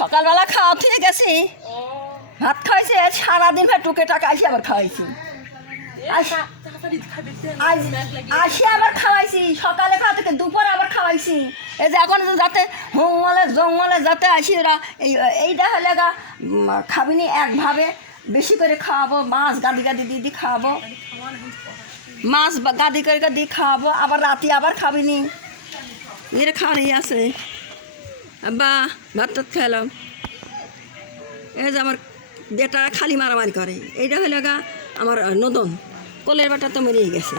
সকালবেলা খাওয়া থেকে গেছি, ভাত খাওয়াইছি, সারাদিন ভাই টুকে টাকা আসি আবার খাওয়াইছি, আসি আবার খাওয়াইছি, সকালে খাওয়া থেকে দুপুরে আবার খাওয়াইছি। এই যে এখন যাতে জঙ্গলে যাতে আসি ওরা এইটা হলে গা খাবিনি একভাবে বেশি করে খাওয়াবো, মাছ গাদি গাদি দিয়ে খাওয়াবো, মাছ গাদি করে দিয়ে খাওয়াবো, আবার রাতে আবার খাবিনি এরা খাওয়াই আছে। বা ভাত টাত খেলাম। এই যে আমার বেটা খালি মারামারি করে, এইটা হলে গা আমার নদন কোলের বেটা তো মরেই গেছে।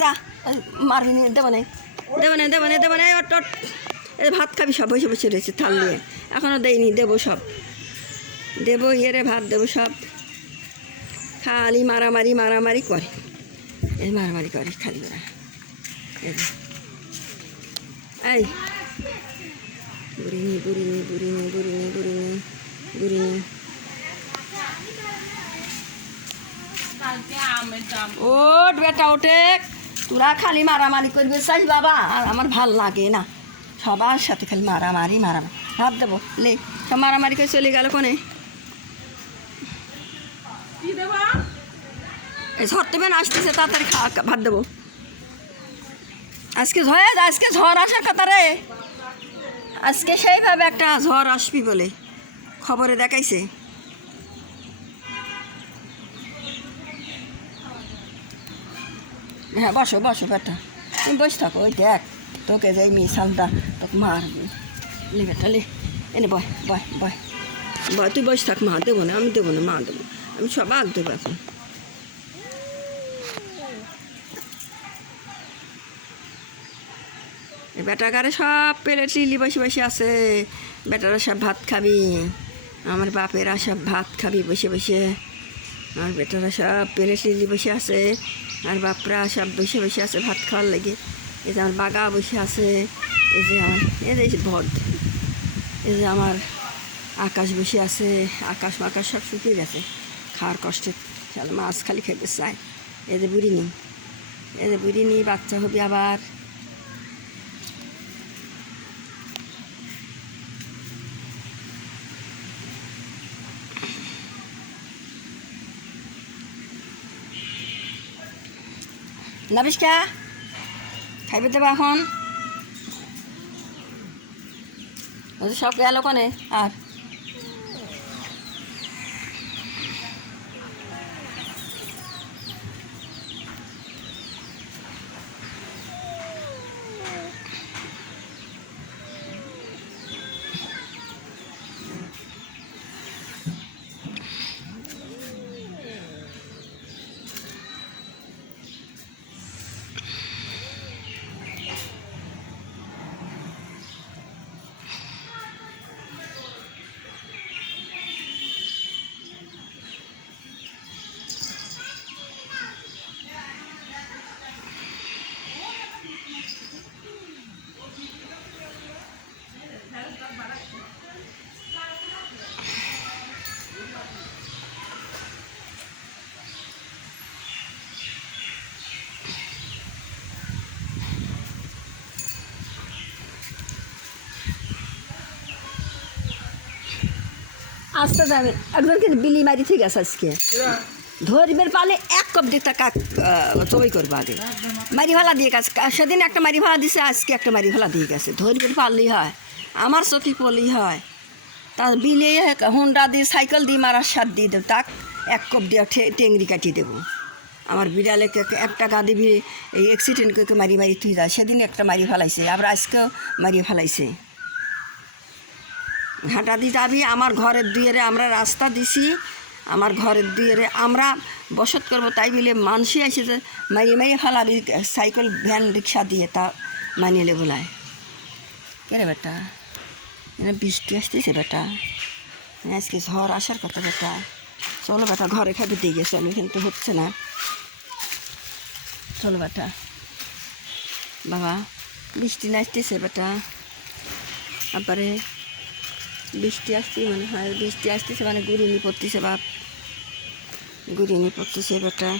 যা মারবি নি, দেবো নাই দেবো নাই দেবো নাই দেবো নাই, এই ভাত খাবি সব বসে বসে রয়েছে থাল দিয়ে, এখনও দেয়নি, দেবো সব দেবো, ইয়েরে ভাত দেবো সব। খালি মারামারি মারামারি করে, এই মারামারি করে খালি ওরা। এই বুড়িনি বুড়িনি বুড়িনি বুড়িনি বুড়িনি বুড়িনি ওট বেটা ওঠে, তোরা খালি মারামারি করবে চাই বাবা, আর আমার ভাল লাগে না সবার সাথে খালি মারামারি মারামারি। ভাত দেবো লে, সব মারামারি করে চলে গেল কোনে, এই ঝড়তে বেন আসতেছে, তাড়াতাড়ি ভাত দেবো। আজকে ঝড় আসার কথা রে, আজকে সেইভাবে একটা ঝড় আসবি বলে খবরে দেখাইছে। হ্যাঁ বসো বসো বেটা, তুমি বসে থাকো, ওই দেখ তোকে যে মিশালটা তোকে মারবি, লে বেটা লে, এনে বয় বয় বয় বয়, তুই বসে থাক, মা দেবো না, আমি দেবো না, মা দেবো, আমি সব আগ দেবো এখন। বেটাকারে সব প্লেট লিলি বসে বসে আছে, বেটারা সব ভাত খাবি, আমার বাপেরা সব ভাত খাবি বসে বসে, আর বেটারা সব প্লেট লিলি বসে আছে, আর বাপরা সব বসে বসে আছে ভাত খাওয়ার লাগে। এই যে আমার বাগা বসে আছে, এই যে আমার এই যে ভদ, এই যে আমার আকাশ বসে আছে, আকাশ মাকাশ সব শুকিয়ে গেছে খাওয়ার কষ্টে, তাহলে মাছ খালি খেতে চায়। এই যে বুড়িনি, এই যে বুড়িনি বাচ্চা হবি আবার। নাবিষ্কা খাইবে দেবো এখন, সব গেল কোনে আর আসতে যাবে একজন কিন্তু বিলি মারি ঠিক আছে, আজকে ধরবের পালে এক কপ দিয়ে টাকা চবই করবো আগে, মারি ভালা দিয়ে গেছে, সেদিন একটা মারি ভালা দিছে, আজকে একটা মারি ভালা দিয়ে গেছে, ধরবের পারলেই হয়, আমার চোখে পড়লেই হয়। তার বিলে হুন্ডা দিয়ে সাইকেল দিয়ে মারার স্বাদ দিয়ে দেবো, তাক এক কপ দিয়ে টেংরি কাটিয়ে দেবো। আমার বিড়ালে একটা গাদি বিড়ে এই অ্যাক্সিডেন্ট করে মারি মারি তুই যায়, সেদিন একটা মারি ফেলাইছে, আবার আজকেও মারিয়ে ফেলাইছে। হাঁটা দিয়ে যাবি, আমার ঘরের দুয়ারে আমরা রাস্তা দিছি, আমার ঘরের দুয়ারে আমরা বসত করবো, তাই বলে মানুষই আসে যে মারিয়ে মারিয়ে ফেলাবি সাইকেল ভ্যান রিক্সা দিয়ে, তা মানিয়ে বলায় কেরে বেটা, এরা বৃষ্টি আসতেছে বেটা, আজকে ঝড় আসার কথা বেটা, চলো বেটা ঘরে খাবি দিয়ে গেছে, আমি কিন্তু হচ্ছে না, চলো বেটা বাবা, বৃষ্টি আসতেছে বেটা, তারপরে বৃষ্টি আসছে মনে হয়, বৃষ্টি আসতেছে মানে গুড়িনি পড়তেছে বাপ, গুড়িনি পড়তেছে বেটা।